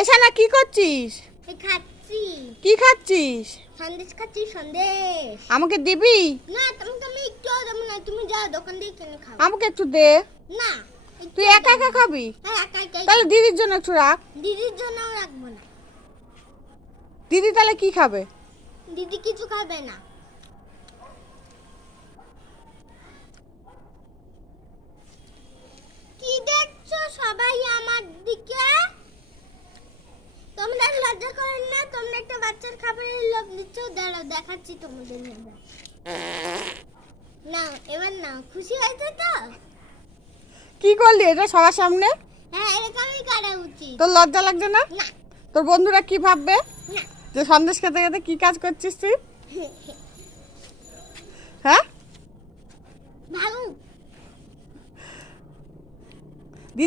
এশানা কি করছিস? খাচ্ছি। কি খাচ্ছিস? সন্দেশ খাচ্ছি, সন্দেশ। আমাকে দিবি? না, তুমি একটু দেবো না, তুমি যাও দোকান থেকে কিনে খাও। আমাকে একটু দে। না, তুই একা একা খাবি? হ্যাঁ, একা একাই। তাহলে দিদির জন্য একটু রাখ। দিদির জন্যও রাখবো না। দিদি তাহলে কি খাবে? দিদি কিছু খাবে না। কি দেখছো সবাই আমার দিকে? তোমরা লজ্জা করেন না? তোমরা একটা বাচ্চার খাবারের লোভ দিচ্ছ। দাঁড়াও, দেখাচ্ছি তোমাদের নেবে। নাও, এবার নাও। খুশি হয়েছে তো? কি করলি এটা সবার সামনে? হ্যাঁ, এরকমই করা উচিত। তোর লজ্জা লাগছে না? না, তোর বন্ধুরা কি ভাববে না। যে সন্দেশ খেতে খেতে কি কাজ করছিস তুই? হ্যাঁ ভালো।